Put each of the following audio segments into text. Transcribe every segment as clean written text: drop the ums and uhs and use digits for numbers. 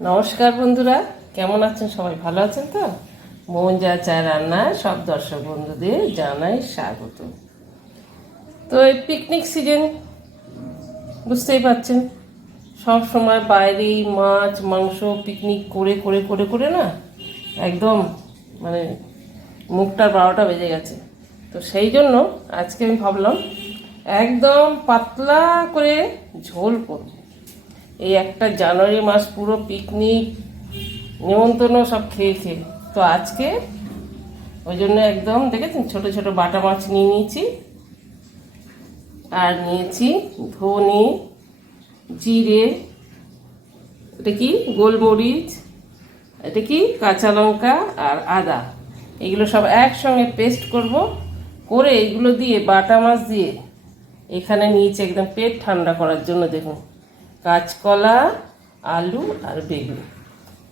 নমস্কার বন্ধুরা, কেমন আছেন? সবাই ভালো আছেন তো? মন যা চায় রান্নায় সব দর্শক বন্ধুদের জানাই স্বাগত। তো এই পিকনিক সিজন, বুঝতেই পারছেন, সব সময় বাইরেই মাছ মাংস পিকনিক করে করে করে করে না একদম মানে মুখটার 12টা বেজে গেছে। তো সেই জন্য আজকে আমি ভাবলাম একদম পাতলা করে ঝোল করব। এই একটা জানুয়ারি মাস পুরো পিকনিক নিমন্ত্রণ সব খেয়ে খেয়ে, তো আজকে ওই জন্য একদম দেখেছেন ছোট ছোট বাটা মাছ নিয়ে নিয়েছি, আর নিয়েছি ধনে, জিরে, এটা কি গোলমরিচ, এটা কি কাঁচা লঙ্কা আর আদা, এগুলো সব একসঙ্গে পেস্ট করব। করে এগুলো দিয়ে বাটা মাছ দিয়ে এখানে নিয়েছি একদম পেট ঠান্ডা করার জন্য। দেখুন, কাঁচকলা, আলু আর বেগুন,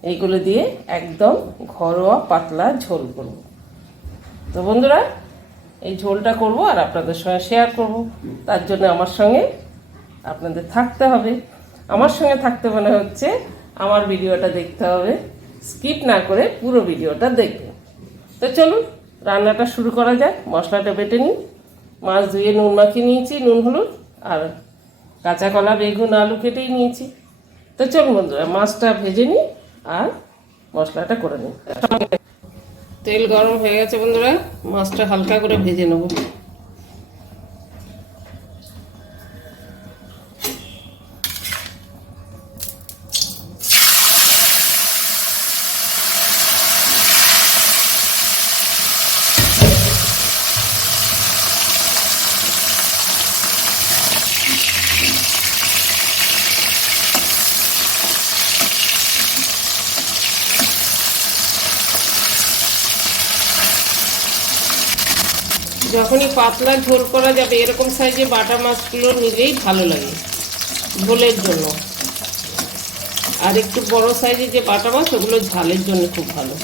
এইগুলো দিয়ে একদম ঘরোয়া পাতলা ঝোল করব। তো বন্ধুরা, এই ঝোলটা করব আর আপনাদের সঙ্গে শেয়ার করব। তার জন্য আমার সঙ্গে আপনাদের থাকতে হবে। আমার সঙ্গে থাকতে মনে হচ্ছে আমার ভিডিওটা দেখতে হবে, স্কিপ না করে পুরো ভিডিওটা দেখবেন। তো চলুন রান্নাটা শুরু করা যাক। মশলাটা বেটে নিই। মাছ ধুয়ে নুন মাখিয়ে নিয়েছি, নুন হলুদ আর কাঁচা কলা, বেগুন, আলু কেটেই নিয়েছি। তো চলুন বন্ধুরা, মাছটা ভেজে নিই আর মশলাটা করে নিই। তেল গরম হয়ে গেছে বন্ধুরা, মাছটা হালকা করে ভেজে নেব। যখনই পাতলা ঝোল করা যাবে এরকম সাইজে বাটা মাছগুলো নিলেই ভালো লাগে ঝোলের জন্য। আর একটু বড় সাইজের যে বাটা মাছ ওগুলো ঝালের জন্য খুব ভালো।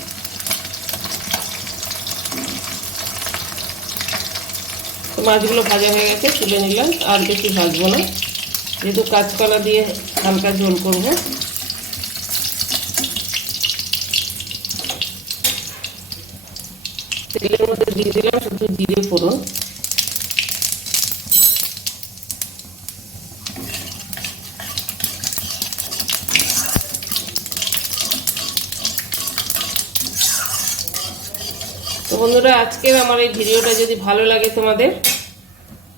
তো মাছগুলো ভাজা হয়ে গেছে, তুলে নিলাম। আর বেশি ভাজবো না, যেহেতু কাঁচকলা দিয়ে হালকা ঝোল করব। তেলের মধ্যে দিয়ে দিলাম শুধু জিরে ফোড়ন। তো বন্ধুরা, আজকের আমার এই ভিডিওটা যদি ভালো লাগে তোমাদের,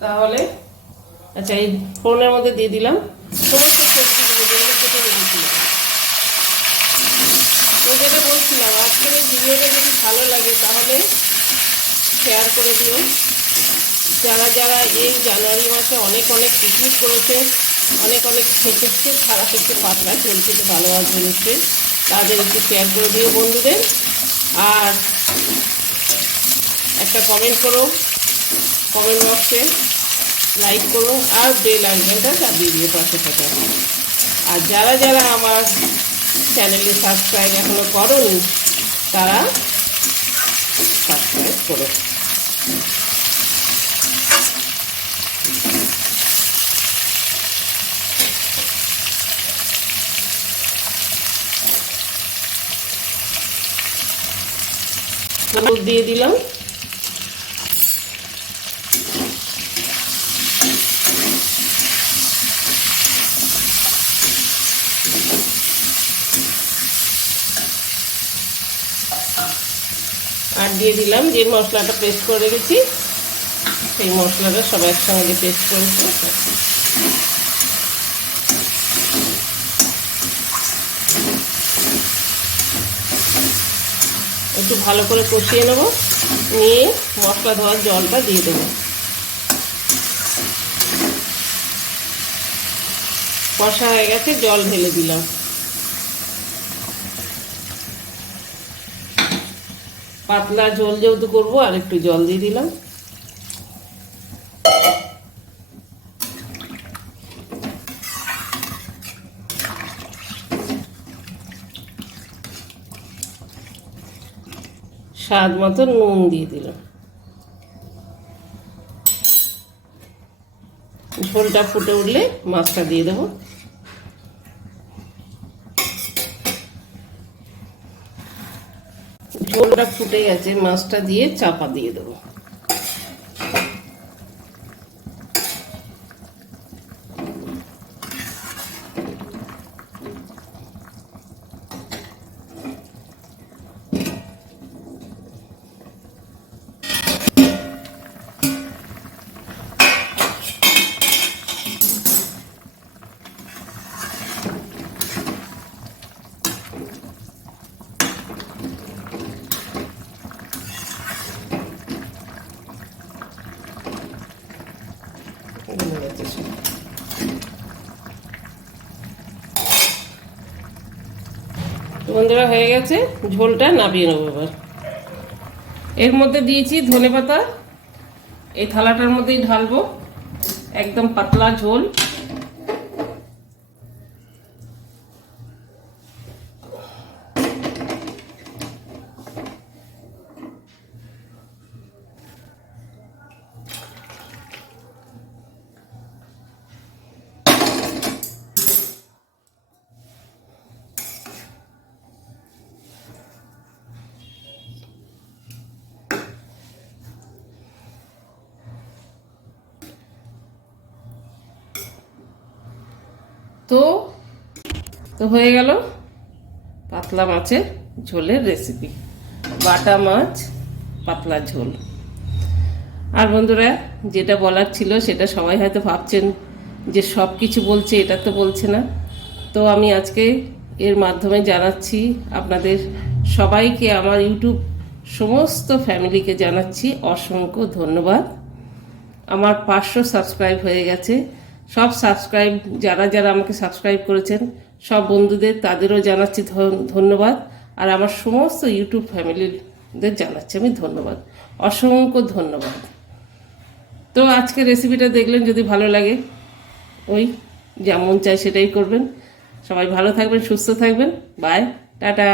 তাহলে আচ্ছা এই ফোড়নের মধ্যে দিয়ে দিলাম সমস্ত সবজিগুলো যেগুলো কেটে রেখেছিলাম। ওই যেটা বলছিলাম, আজকের এই ভিডিওটা যদি ভালো লাগে তাহলে শেয়ার করে দিও। যারা যারা এই জানুয়ারি মাসে অনেক অনেক পিকনিক করেছে, অনেক অনেক খেতেছে, খারাপ একটু পাতলা ঝোল খেতে ভালোবাসবে নিশ্চয়ই, তাদের একটু শেয়ার করে দিও বন্ধুদের। আর একটা কমেন্ট করো, কমেন্ট বক্সে লাইক করো, আর বেল আইকনটা চাপিয়ে দিয়ে পাশে থাকা। আর যারা যারা আমার চ্যানেলে সাবস্ক্রাইব এখনো করোনি তারা সাবস্ক্রাইব করো। হলুদ দিয়ে দিলাম, আর দিয়ে দিলাম যে মশলাটা পেস্ট করে রেখেছি, সেই মশলাটা সব একসঙ্গে পেস্ট করেছি। একটু ভালো করে কষিয়ে নেব, নিয়ে মশলা ধোয়ার জলটা দিয়ে দেবো। কষা হয়ে গেছে, জল ঢেলে দিলাম। পাতলা ঝোল যেহেতু করবো আর একটু জল দিয়ে দিলাম। স্বাদ মতো নুন দিয়ে দিলাম। ঝোলটা ফুটে উঠলে মাছটা দিয়ে দেবো। ঝোলটা ফুটে গেছে, মাছটা দিয়ে চাপা দিয়ে দেবো। বন্ধুরা হয়ে গেছে, ঝোলটা নামিয়ে নেবো এবার। এর মধ্যে দিয়েছি ধনেপাতা, এই থালাটার মধ্যেই ঢালবো, একদম পাতলা ঝোল। তো তো হয়ে গেল পাতলা মাছের ঝোলের রেসিপি, বাটা মাছ পাতলা ঝোল। আর বন্ধুরা, যেটা বলার ছিল সেটা সবাই হয়তো ভাবছেন যে সব কিছু বলছে, এটা তো বলছে না। তো আমি আজকে এর মাধ্যমে জানাচ্ছি আপনাদের সবাইকে, আমার ইউটিউব সমস্ত ফ্যামিলিকে জানাচ্ছি অসংখ্য ধন্যবাদ। আমার 500 সাবস্ক্রাইব হয়ে গেছে। সব সাবস্ক্রাইব যারা যারা আমাকে সাবস্ক্রাইব করেছেন, সব বন্ধুদের তাদেরও জানাচ্ছি ধন্যবাদ। আর আমার সমস্ত ইউটিউব ফ্যামিলিদের জানাচ্ছি আমি ধন্যবাদ, অসংখ্য ধন্যবাদ। তো আজকে রেসিপিটা দেখলেন, যদি ভালো লাগে ওই যেমন চাই সেটাই করবেন। সবাই ভালো থাকবেন, সুস্থ থাকবেন। Bye, tata.